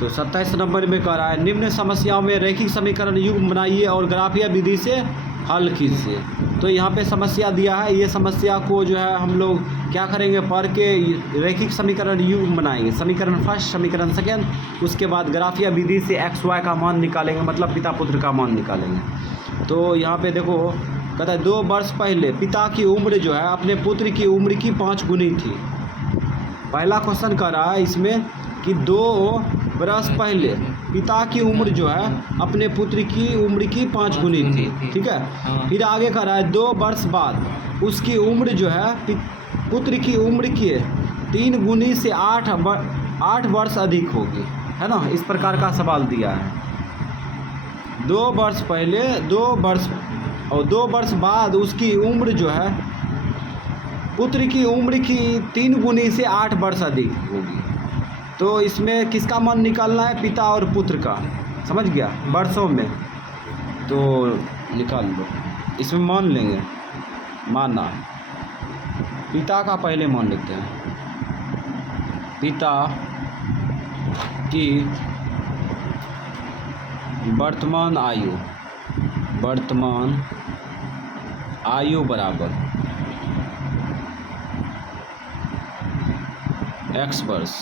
तो 27 नंबर में कह रहा है निम्न समस्याओं में रैखिक समीकरण युग्म बनाइए और ग्राफीय विधि से हल कीजिए। तो यहाँ पे समस्या दिया है, ये समस्या को जो है हम लोग क्या करेंगे, पढ़ के रैखिक समीकरण युग्म बनाएंगे। समीकरण फर्स्ट, समीकरण सेकेंड, उसके बाद ग्राफीय विधि से एक्स वाई का मान निकालेंगे, मतलब पिता पुत्र का मान निकालेंगे। तो यहाँ पे देखो कहता है 2 वर्ष पहले पिता की उम्र जो है अपने पुत्र की उम्र की 5 गुनी थी। पहला क्वेश्चन कर रहा है इसमें कि 2 वर्ष पहले पिता की उम्र जो है अपने पुत्र की उम्र की 5 गुनी थी, ठीक है। फिर आगे कर रहा है 2 वर्ष बाद उसकी उम्र जो है पुत्र की उम्र की 3 गुनी से 8 वर्ष अधिक होगी, है ना। इस प्रकार का सवाल दिया है। 2 वर्ष पहले 2 वर्ष बाद उसकी उम्र जो है पुत्र की उम्र की 3 गुनी से 8 वर्ष अधिक होगी। तो इसमें किसका मान निकालना है, पिता और पुत्र का, समझ गया, वर्षों में। तो निकाल लो, इसमें मान लेंगे, माना पिता का पहले मान लेते हैं। पिता की वर्तमान आयु बराबर x वर्ष।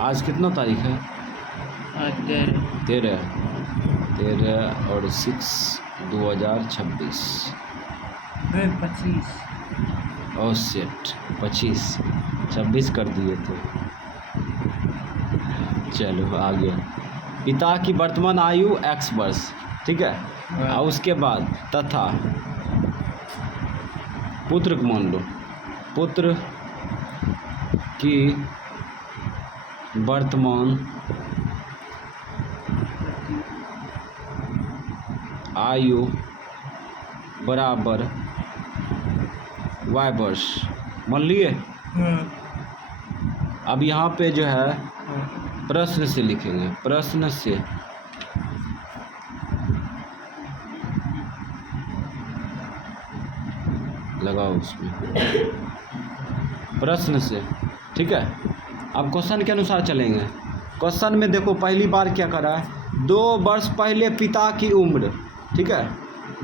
आज कितना तारीख है, 13 और 6 2026 और सेट 26 कर दिए थे। चलो आगे, पिता की वर्तमान आयु x वर्ष, ठीक है। और उसके बाद तथा पुत्र को मान लो, पुत्र की वर्तमान आयु बराबर y वर्ष, मान लिए। अब यहाँ पे जो है प्रश्न से लिखेंगे, प्रश्न से लगाओ उसमें, प्रश्न से, ठीक है। अब क्वेश्चन के अनुसार चलेंगे। क्वेश्चन में देखो पहली बार क्या करा है, 2 वर्ष पहले पिता की उम्र, ठीक है।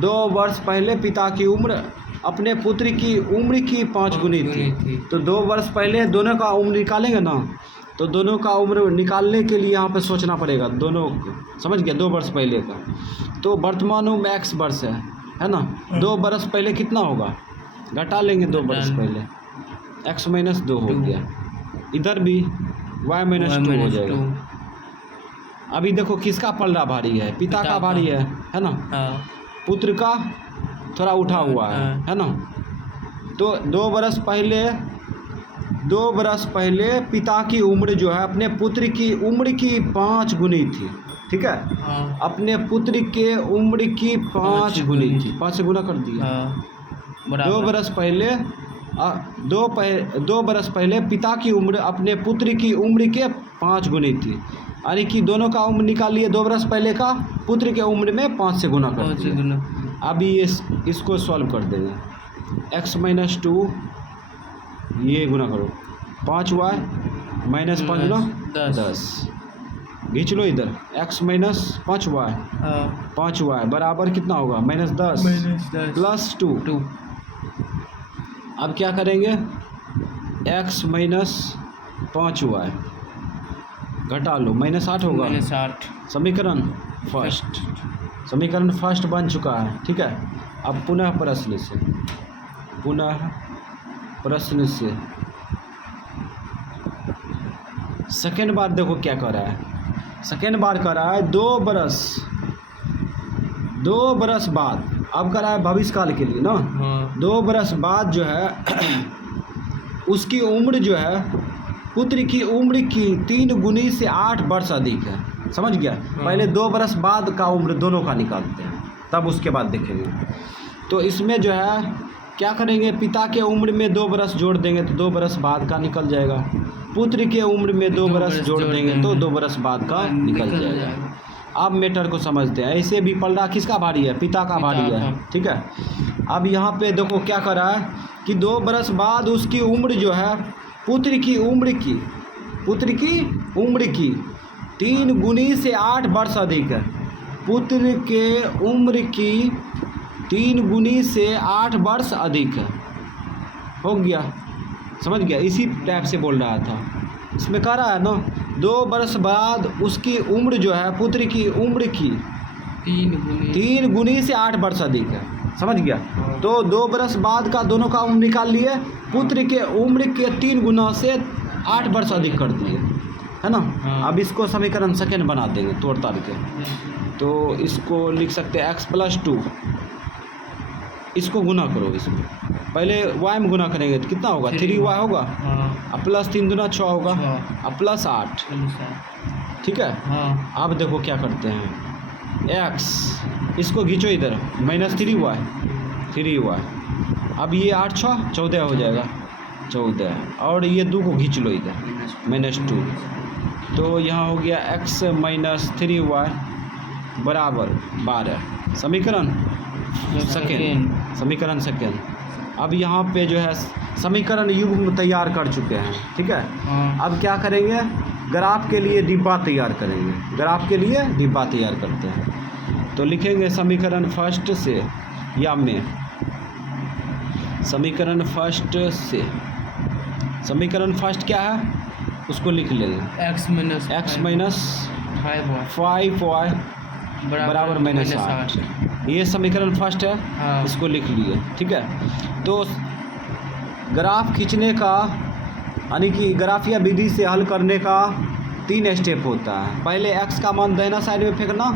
2 वर्ष पहले पिता की उम्र अपने पुत्र की उम्र की 5 गुनी थी। तो 2 वर्ष पहले दोनों का उम्र निकालेंगे ना, तो दोनों का उम्र निकालने के लिए यहाँ पे सोचना पड़ेगा दोनों, समझ गया, 2 वर्ष पहले का। तो वर्तमान उम्र x वर्ष है ना। 2 वर्ष पहले कितना होगा, घटा लेंगे 2 वर्ष पहले, x - 2 हो गया। इधर भी y - 2 हो जाएगा। अभी देखो किसका पलड़ा भारी है, पिता का भारी है ना। पुत्र का थोड़ा उठा हुआ है ना। तो 2 वर्ष पहले पिता की उम्र जो है अपने पुत्र की उम्र की 5 गुनी थी, ठीक है। अपने पुत्र के उम्र की 5 गुनी थी, 5 से गुना कर दिया। 2 वर्ष पहले पिता की उम्र अपने पुत्र की उम्र के 5 गुनी थी, यानी कि दोनों का उम्र निकाल लिए। 2 वर्ष पहले का पुत्र के उम्र में 5 से गुना कर दिया। अभी इसको सॉल्व कर देंगे, x - 2 ये गुना करो, 5y - 5 गुना 10, खींच लो इधर, x - 5y बराबर कितना होगा, -10 + 2। अब क्या करेंगे, x - 5y घटा लो, -8 होगा। समीकरण फर्स्ट बन चुका है, ठीक है। अब पुनः प्रश्न से सेकेंड बार देखो क्या कर रहा है। सेकेंड बार कर रहा है 2 बरस बाद, अब कर रहा है भविष्यकाल के लिए ना। 2 बरस बाद जो है उसकी उम्र जो है पुत्र की उम्र की 3 गुनी से 8 वर्ष अधिक है, समझ गया। पहले 2 बरस बाद का उम्र दोनों का निकालते हैं, तब उसके बाद देखेंगे। तो इसमें जो है क्या करेंगे, पिता के उम्र में 2 बरस जोड़ देंगे तो 2 बरस बाद का निकल जाएगा। पुत्र के उम्र में 2 बरस जोड़ देंगे तो 2 बरस बाद का निकल जाएगा। अब मैटर को समझते हैं। ऐसे भी पलड़ा किसका भारी है, पिता का भारी है, ठीक है। अब यहाँ पे देखो क्या कर रहा है कि 2 बरस बाद उसकी उम्र जो है पुत्र की उम्र की पुत्र की उम्र की 3 गुनी से 8 वर्ष अधिक है। पुत्र के उम्र की 3 गुनी से 8 वर्ष अधिक है। हो गया, समझ गया? इसी टाइप से बोल रहा था। इसमें कह रहा है ना 2 वर्ष बाद उसकी उम्र जो है, पुत्र की उम्र की 3 गुनी से 8 वर्ष अधिक है। समझ गया? तो 2 वर्ष बाद का दोनों का उम्र निकाल लिए, पुत्र के उम्र के 3 गुना से 8 वर्ष अधिक कर दिए, है ना? अब इसको समीकरण सेकेंड बना देंगे तोड़ ताड़ के। तो इसको लिख सकते हैं x+2, इसको गुना करो। इसमें पहले y में गुना करेंगे तो कितना होगा? 3y होगा, अब प्लस 3 दूना 6 होगा, अब प्लस 8। ठीक है? अब देखो क्या करते हैं, x इसको खींचो इधर, -3y। अब ये 8 6 14 हो जाएगा, 14, और ये 2 को खींच लो इधर, -2। तो यहाँ हो गया x - 3y बराबर 12। समीकरण सेकेंड। अब यहाँ पे जो है समीकरण युग्म तैयार कर चुके हैं। ठीक है? अब क्या करेंगे, ग्राफ के लिए डिब्बा तैयार करेंगे। ग्राफ के लिए डिब्बा तैयार करते हैं। तो लिखेंगे समीकरण फर्स्ट से, या में समीकरण फर्स्ट से, समीकरण फर्स्ट क्या है उसको लिख लेंगे, x - 5y बराबर -8। ये समीकरण फर्स्ट है, इसको लिख लिए। ठीक है? तो ग्राफ खींचने का, यानी कि ग्राफिया विधि से हल करने का 3 स्टेप होता है। पहले x का मान दाहिना साइड में फेंकना,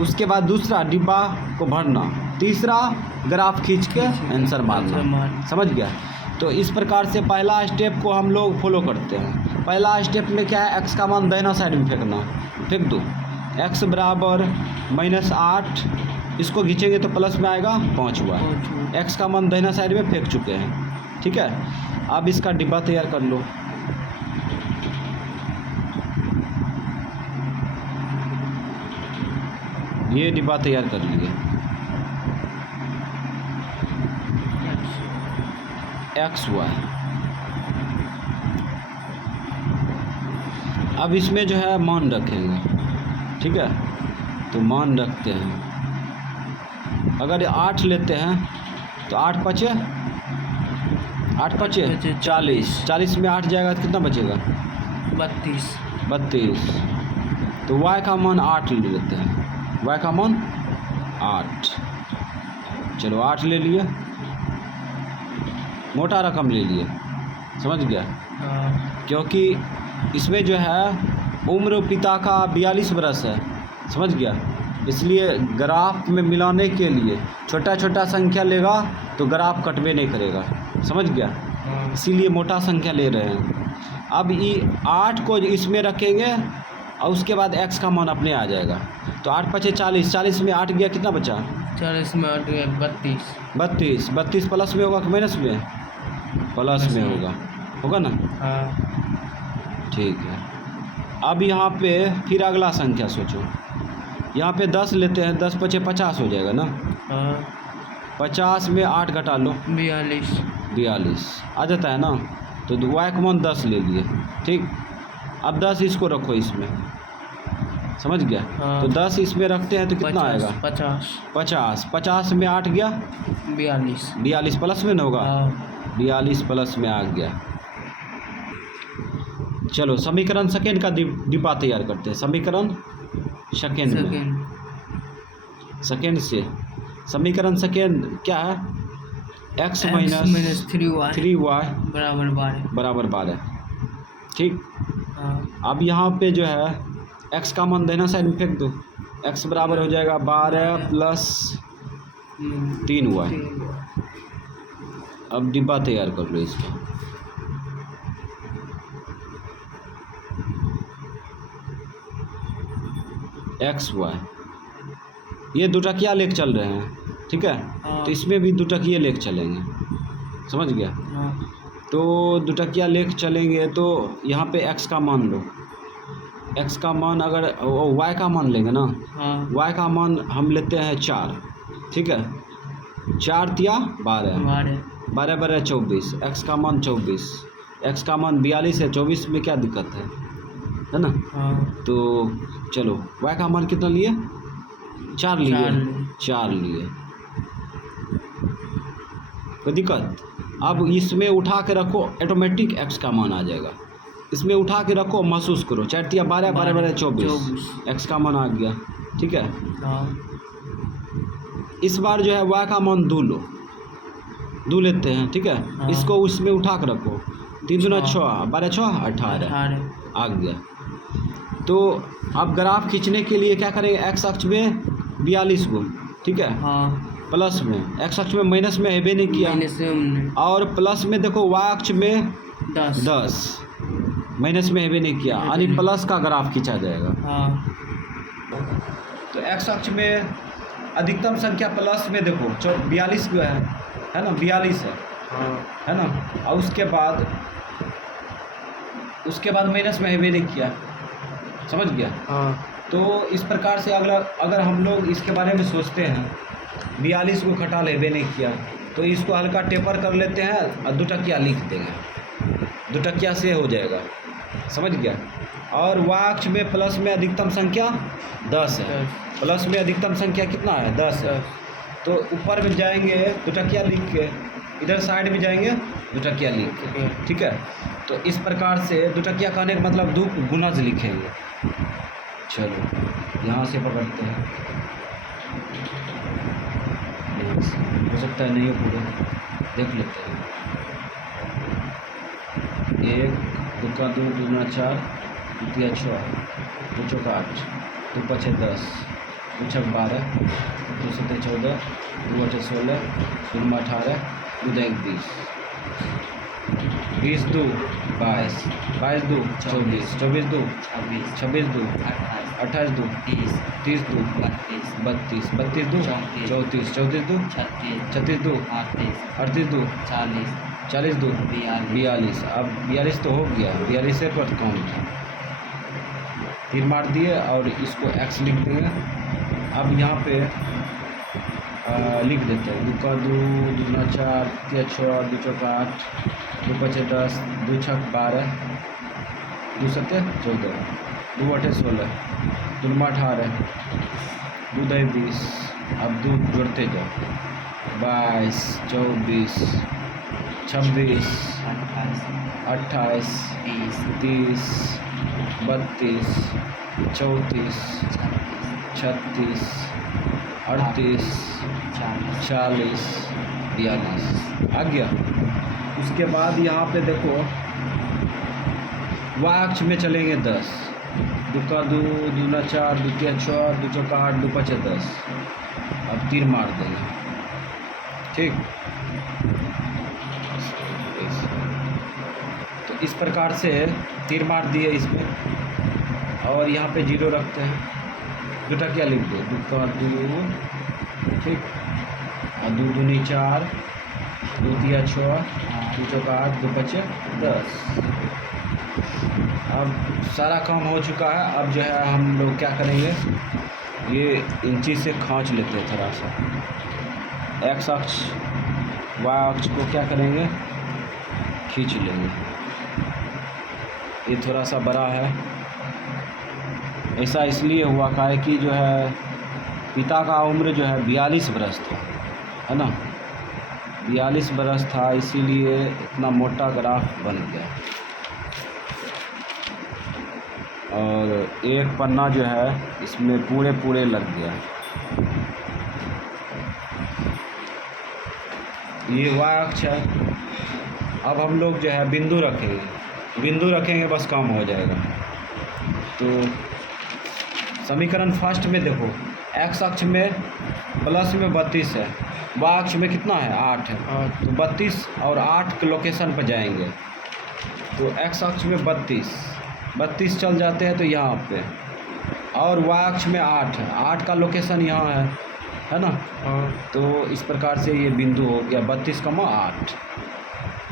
उसके बाद दूसरा डिब्बा को भरना, तीसरा ग्राफ खींच के आंसर मारना। समझ गया? तो इस प्रकार से पहला स्टेप को हम लोग फॉलो करते हैं। पहला स्टेप में क्या है, x का मान दाहिना साइड में फेंकना, फेंक दो, x बराबर -8, इसको खींचेंगे तो प्लस में आएगा 5y। x का मान दाहिना साइड में फेंक चुके हैं। ठीक है? अब इसका डिब्बा तैयार कर लो। ये डिब्बा तैयार कर लिए, XY। अब इसमें जो है मान रखेंगे। ठीक है? तो मान रखते हैं, अगर 8 लेते हैं तो 8 पचे 40, 40 में 8 जाएगा तो कितना बचेगा? 32। तो y का मान 8 ले लेते हैं, y का मान 8। चलो 8 ले लिए, मोटा रकम ले लिए। समझ गया? क्योंकि इसमें जो है उम्र पिता का 42 बरस है। समझ गया? इसलिए ग्राफ में मिलाने के लिए छोटा छोटा संख्या लेगा तो ग्राफ कटवे नहीं करेगा। समझ गया? इसीलिए मोटा संख्या ले रहे हैं। अब ये 8 को इसमें रखेंगे और उसके बाद x का मान अपने आ जाएगा। तो 8 पचे 40, 40 में 8 गया, कितना बचा? 40 में 8 गया 32। 32 प्लस में होगा कि माइनस में? प्लस में होगा ना? ठीक है। अब यहाँ पे फिर अगला संख्या सोचो, यहाँ पे 10 लेते हैं, 10 पचे 50 हो जाएगा ना? 50 में 8 घटा लो, 42 आ जाता है ना? तो y का मान 10 ले लिए। ठीक, अब 10 इसको रखो इसमें। समझ गया? तो 10 इसमें रखते हैं तो कितना आएगा? 50 में 8 गया 42 प्लस में ना होगा? 42 प्लस में आ गया। चलो समीकरण सेकेंड का डिब्बा तैयार करते हैं। समीकरण सेकेंड में, सेकेंड से समीकरण सेकेंड क्या है? x - 3y बराबर 12। ठीक, अब यहाँ पे जो है x का मान दाहिना साइड में फेंक दो, x बराबर हो जाएगा 12 प्लस 3y। अब डिब्बा तैयार कर लो इसका। XY, ये 2 टकिया लेके चल रहे हैं। ठीक है? तो इसमें भी 2 टकिया लेके चलेंगे। समझ गया? तो 2 टकिया लेके चलेंगे तो यहाँ पे x का मान लो। x का मान अगर y का मान लेंगे ना, y का मान हम लेते हैं 4। ठीक है? 4 तिया 12, 12 12 24, x का मान 24, x का मान 42 है। 24 में क्या दिक्कत है? है ना। हाँ तो चलो y का मान कितना लिए, 4 लिए, 4 लिए, कोई दिक्कत। अब इसमें उठा के रखो, ऑटोमेटिक x का मान आ जाएगा। इसमें उठा के रखो, महसूस करो, 4 तिया 12, 12 12 24, x का मान आ गया। ठीक है। हाँ इस बार जो है y का मान 2 लो, 2 लेते हैं। ठीक है। हाँ। इसको उसमें उठा के रखो, 3 दूना 6, 12 6 18 18 आ गया। तो अब ग्राफ खींचने के लिए क्या करेंगे, x अक्ष में 42 गो, ठीक है, हाँ प्लस में, x अक्ष में माइनस में हेबे नहीं किया, माइनस में हमने और प्लस में देखो y अक्ष में 10 माइनस में हेबे नहीं किया, यानी प्लस का ग्राफ खींचा जाएगा। हाँ तो x अक्ष में अधिकतम संख्या प्लस में देखो 42 जो है ना, 42 है ना। और उसके बाद माइनस में हेबे नहीं किया, समझ गया। हाँ तो इस प्रकार से अगर हम लोग इसके बारे में सोचते हैं, 42 को घटा लेबे नहीं किया, तो इसको हल्का टेपर कर लेते हैं और 2 टकिया लिख देंगे, 2 टकिया से हो जाएगा, समझ गया। और y अक्ष में प्लस में अधिकतम संख्या 10 है, प्लस में अधिकतम संख्या कितना है, 10 है। तो ऊपर में जाएंगे 2 टकिया लिख के, इधर साइड में जाएंगे 2 टकिया लिख के, ठीक है। तो इस प्रकार से 2 टकिया कहने का मतलब 2 गुणज लिखेंगे। चलो यहाँ से पकड़ते हैं, हो सकता है नहीं हो पूरा, देख लेते हैं। 1 2 का 2 2 दूना 4, 2 तिया 6, 2 चौका 8, 2 पचे 10, 2 छक 12, 2 सत्ते 14, 2 अठे 16, 2 मा 18, 2 दे 20, 20 2 22, 22 2 24, 24 2 26 2 28 2 30 2 32, 32 2 34, 34 2 36 2 38 2 40 2 42। अब 42 तो हो गया, 42 से पर कौन था, तीर मार दिए और इसको x लिख देंगे। अब यहाँ पे लिख देते हैं 2 का 2 2 दूना 4, 3 6, 2 चौका 8, 2 पचे 10, 2 छक 12, 2 सत्ते 14, 2 अठे 16, 2 मा 18, 2 दे 20। अब 2 जोड़ते जाओ, 22 24 26 28 30 32 34 36 38 40 42 आ गया। उसके बाद यहाँ पे देखो y अक्ष में चलेंगे 10, 2 का 2 दूना 4, 2 तिया 6, 2 चौका 8, 2 पचे 10। अब तीर मार देंगे, ठीक। तो इस प्रकार से तीर मार दिए इसमें, और यहाँ पे 0 रखते हैं, 2 टकिया लिख दो, 2 का 2, ठीक, और 2 दूनी 4, 2 तिया 6, 2 चौका 8, 2 पचे 10। अब सारा काम हो चुका है। अब जो है हम लोग क्या करेंगे, ये इंची से खींच लेते हैं थोड़ा सा, x अक्ष y अक्ष को क्या करेंगे, खींच लेंगे। ये थोड़ा सा बड़ा है, ऐसा इसलिए हुआ का है कि जो है पिता का उम्र जो है 42 बरस था, है ना, 42 बरस था, इसीलिए इतना मोटा ग्राफ बन गया। और एक पन्ना जो है इसमें पूरे लग गया। ये y अक्ष है। अब हम लोग जो है बिंदु रखेंगे, बस काम हो जाएगा। तो समीकरण फर्स्ट में देखो, x अक्ष में प्लस में 32 है, y अक्ष में कितना है, 8 है। तो 32 और 8 के लोकेशन पर जाएंगे, तो x अक्ष में 32 चल जाते हैं तो यहाँ पे, और y अक्ष में 8 है, 8 का लोकेशन यहाँ है ना। तो इस प्रकार से ये बिंदु हो गया 32 का 8।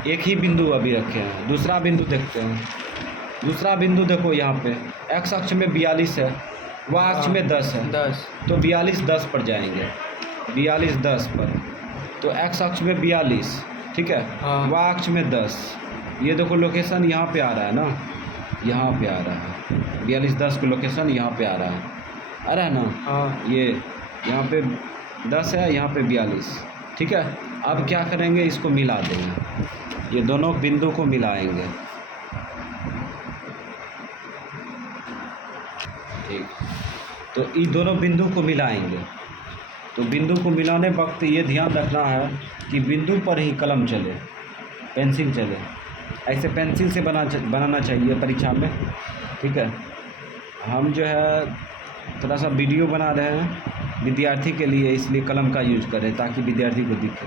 एक ही बिंदु अभी रखे हैं। दूसरा बिंदु देखते हैं। दूसरा बिंदु देखो यहाँ पे x अक्ष में 42 है, y अक्ष में 10 है, 10 तो 42 10 पर जाएंगे, 42 10 पर, तो x अक्ष में 42, ठीक है, हाँ। y अक्ष में 10। ये देखो लोकेशन यहाँ पे आ रहा है ना, यहाँ पे आ रहा है 4210 का लोकेशन यहाँ पे आ रहा है, आ रहा है ना। हाँ ये यहाँ पे 10 है, यहाँ पे 42, ठीक है। अब क्या करेंगे, इसको मिला देंगे, ये दोनों बिंदु को मिलाएंगे, ठीक। तो ये दोनों बिंदु को मिलाएंगे। तो बिंदु को मिलाने वक्त ये ध्यान रखना है कि बिंदु पर ही कलम चले, पेंसिल चले। ऐसे पेंसिल से बनाना चाहिए परीक्षा में, ठीक है। हम जो है थोड़ा सा वीडियो बना रहे हैं विद्यार्थी के लिए, इसलिए कलम का यूज करें ताकि विद्यार्थी को दिखे।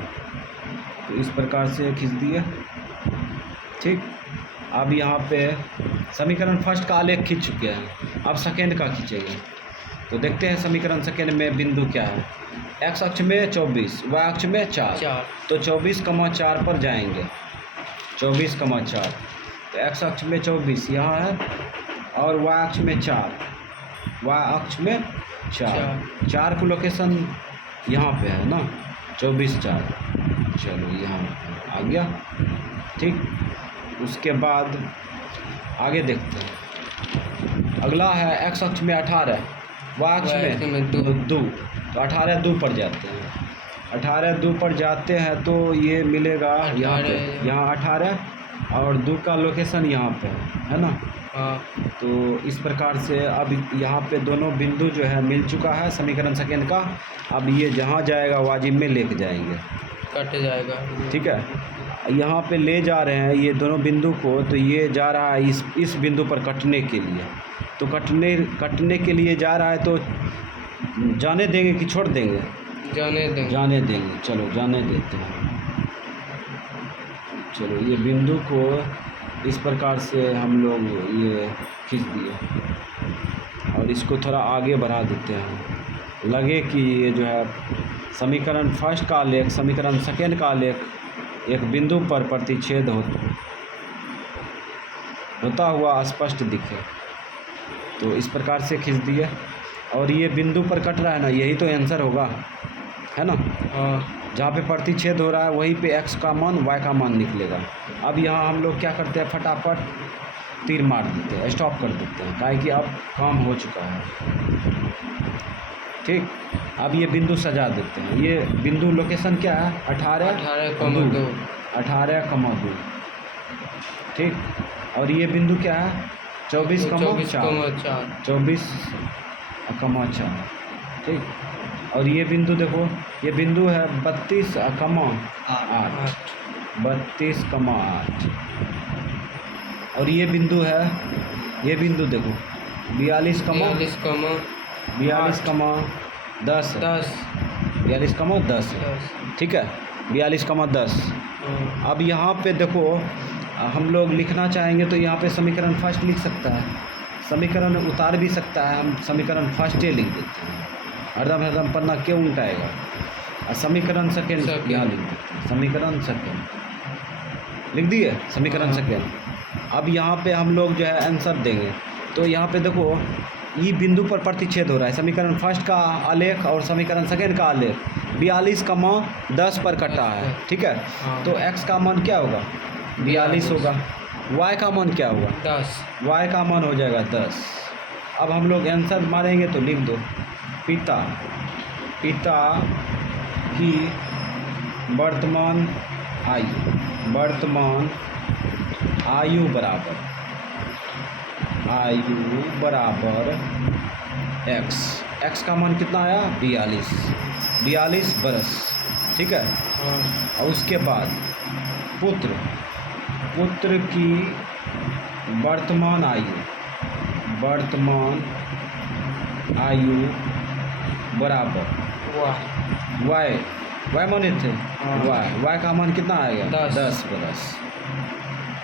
तो इस प्रकार से खींच दिए, ठीक। अब यहाँ पे समीकरण फर्स्ट का आलेख खींच चुके हैं, अब सेकेंड का खींचेंगे। तो देखते हैं समीकरण सेकेंड में बिंदु क्या है। एक्स अक्ष में 24, वाई अक्ष में 4। तो 24,4 पर जाएंगे, 24,4। तो एक्स अक्ष में 24 यहाँ है और वाई अक्ष में 4, वाई अक्ष में 4 को लोकेशन यहाँ पे है ना, 24,4। चलो यहाँ आ गया, ठीक। उसके बाद आगे देखते हैं। अगला है एक्स अक्ष में 18, वाई अक्ष में 2। तो 18,2 पर जाते हैं, 18,2 पर जाते हैं तो ये मिलेगा यहाँ पे, यहाँ 18 और 2 का लोकेशन यहाँ पे है ना। हाँ। तो इस प्रकार से अब यहाँ पे दोनों बिंदु जो है मिल चुका है समीकरण सेकेंड का। अब ये जहाँ जाएगा वाजिब में लेके जाएंगे, कट जाएगा, ठीक है। यहाँ पे ले जा रहे हैं ये दोनों बिंदु को, तो ये जा रहा है इस बिंदु पर कटने के लिए। तो कटने के लिए जा रहा है, तो जाने देंगे कि छोड़ देंगे? जाने देंगे। चलो जाने देते हैं। चलो ये बिंदु को इस प्रकार से हम लोग ये खींच दिए और इसको थोड़ा आगे बढ़ा देते हैं। लगे कि ये जो है समीकरण फर्स्ट का आलेख समीकरण सेकेंड का आलेख एक बिंदु पर प्रतिच्छेद होता हुआ स्पष्ट दिखे। तो इस प्रकार से खींच दिए और ये बिंदु पर कट रहा है ना, यही तो आंसर होगा, है ना। जहाँ पे प्रतिच्छेद हो रहा है वहीं पे x का मान y का मान निकलेगा। अब यहाँ हम लोग क्या करते हैं, फटाफट तीर मार देते हैं, स्टॉप कर देते हैं, काहे कि अब काम हो चुका है, ठीक। अब ये बिंदु सजा देते हैं। ये बिंदु लोकेशन क्या है, 18,2, ठीक। और ये बिंदु क्या है, 24,4, ठीक। और ये बिंदु देखो, ये बिंदु है 32,8। और ये बिंदु है, ये बिंदु देखो 42,10 है, ठीक है, 42,10। अब यहाँ पे देखो हम लोग लिखना चाहेंगे तो यहाँ पे समीकरण फर्स्ट लिख सकता है, समीकरण उतार भी सकता है। हम समीकरण फर्स्ट लिख देते हैं, हरदम पन्ना क्यों उल्टाएगा। और समीकरण सेकेंड यहाँ लिख देते हैं, समीकरण सेकेंड लिख दिए, समीकरण सेकेंड। अब यहाँ पे हम लोग जो है आंसर देंगे। तो यहाँ पे देखो ये बिंदु पर प्रतिच्छेद हो रहा है, समीकरण फर्स्ट का आलेख और समीकरण सेकेंड का आलेख 42,10 पर कटा है, ठीक है। तो x का मान क्या होगा, 42 होगा। y का मान क्या होगा, 10। y का मान हो जाएगा 10। अब हम लोग आंसर मारेंगे तो लिख दो, पिता की वर्तमान आयु बराबर x का मान कितना आया, 42 बरस, ठीक है। और उसके बाद पुत्र की वर्तमान आयु बराबर y माने थे, y का मान कितना आएगा, 10 बरस।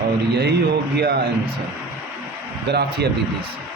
और यही हो गया आंसर ग्राफिया विधि से।